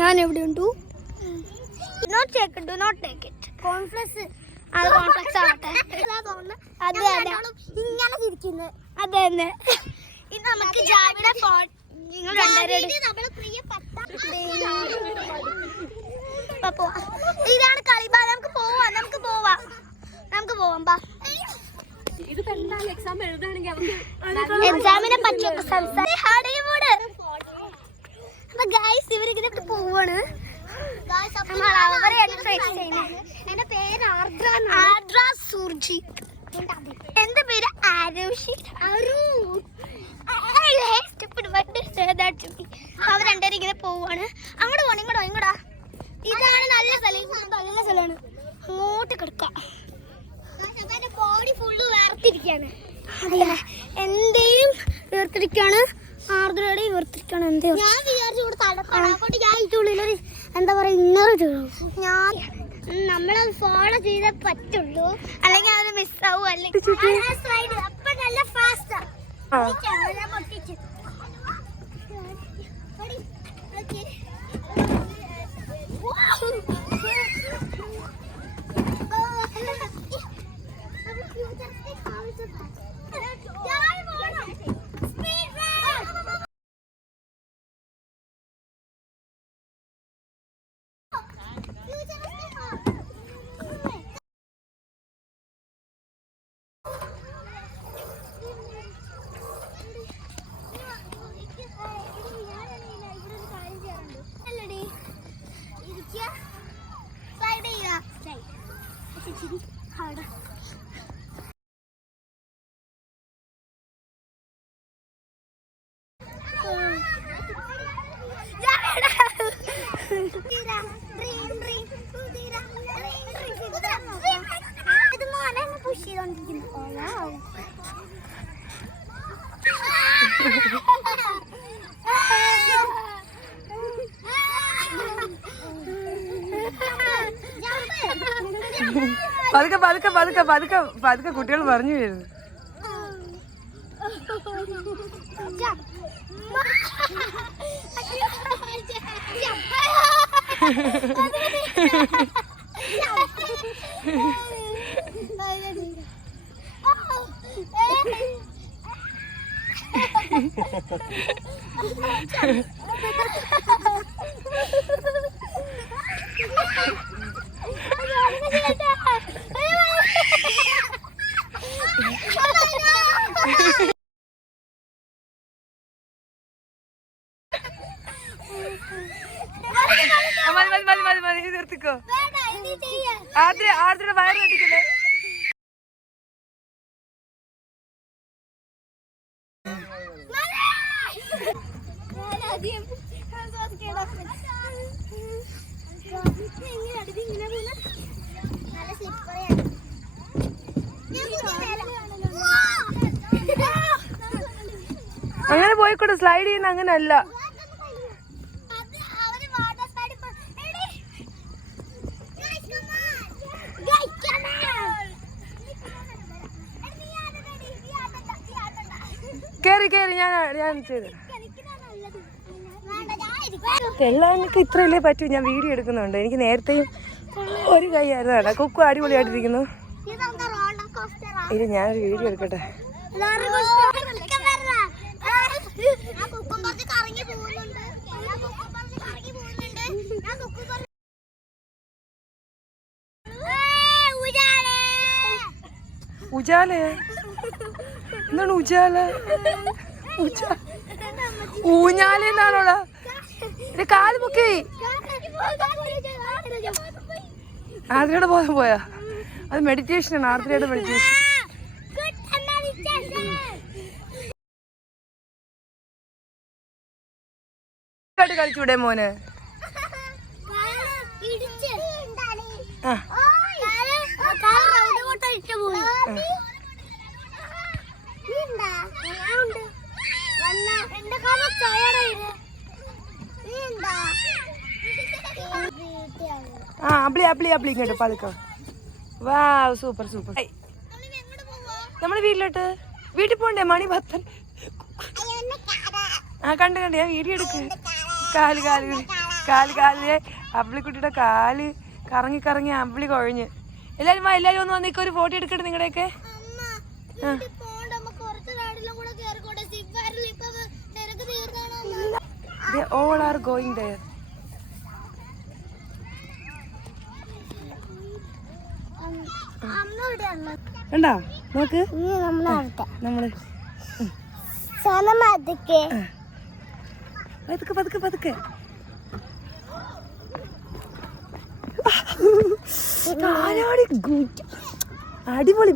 ഞാൻ എവിടെ ഉണ്ടു? കോൺഫ്ലക്സ് ആവട്ടെ. അതെ ഇങ്ങനെ തിരിക്കുന്നത്. അതെ തന്നെ. ഇത് നമുക്ക് ജാവിയുടെ ഇതാണ് കളിബാ. നമുക്ക് പോവാം. എക്സാമിനെ പറ്റിയൊക്കെ ഗൈസ് ഇവരിങ്ങനെ പോവാണ്. എന്റെ പേര് ആർദ്ര സുർജി. എന്റെ പേര് ആരുഷി. അവർ രണ്ടുപേരും ഇങ്ങനെ പോവാണ്. അങ്ങോട്ട് പോണം, ഇങ്ങോട്ടാ. ഇതാണ് നല്ല സ്ഥലമാണ്. അങ്ങോട്ട് കിടക്കാം. ബോഡി ഫുള്ള് വേർത്തിരിക്കാണ്. എന്റെയും വേർത്തിരിക്കാണ്, ആർദ്രയുടെയും വേർത്തിരിക്കാണ്. എന്തെയും ഞാൻ വിചാരിച്ചു കൂടെ തലക്കോട്ട് ഞാൻ ഇതിനുള്ളിലൊരു എന്താ പറയാ ഇന്നൊരു ഞാൻ നമ്മളത് ഫോളോ ചെയ്തേ പറ്റുള്ളൂ, അല്ലെങ്കിൽ അത് മിസ്സാവും. അല്ലെങ്കിൽ അപ്പൊ നല്ല ഫാസ്റ്റ് പുഷ് ചെയ്തോണ്ടിരിക്കുന്നു. പതുക്കെ കുട്ടികൾ പറഞ്ഞു വരുന്നു. മതി നിർത്തിക്കോ. ആദ്യ വയറ് കെട്ടിക്കല്ലേ. അങ്ങനെ പോയിക്കോട്ടെ. സ്ലൈഡ് ചെയ്യുന്ന അങ്ങനല്ല. കേറി ഞാൻ ചെയ്തു. എല്ലാവർക്കും ഇത്രയല്ലേ പറ്റൂ. ഞാൻ വീഡിയോ എടുക്കുന്നുണ്ട്. എനിക്ക് നേരത്തെയും ഒരു കൈയായിരുന്നു. കുക്കു അടിപൊളിയായിട്ടിരിക്കുന്നു. ഇത് ഞാനൊരു വീഡിയോ എടുക്കട്ടെ. ഉജാലയാ? എന്താണ് ഉജാല? ഊഞ്ഞാലെന്നാണോടാ? ഇത് കാല് പൊക്കി. ആദ്രയുടെ ബോധം പോയാ? അത് മെഡിറ്റേഷനാണ്. ആദ്രയുടെ മെഡിറ്റേഷൻ. കളിച്ചൂടെ മോന്? അപ്ലി ഇങ്ങോട്ട് പതുക്കെ. വാ സൂപ്പർ. നമ്മള് വീട്ടിൽ പോണ്ടേ? മണി 10. കണ്ട് ഞാൻ വീഡിയോ എടുക്ക്. കാല് കാല് അമ്പിളിക്കുട്ടിയുടെ കാല് കറങ്ങി കറങ്ങി അമ്പിളി കുഴഞ്ഞ്. എല്ലാരും ഒന്ന് വന്നേക്ക് ഒരു ഫോട്ടോ എടുക്കട്ടെ നിങ്ങളുടെയൊക്കെ. They all are going there. കണ്ടാ നോക്ക് നമ്മള് പതുക്കെ പതുക്കെ അടിപൊളി.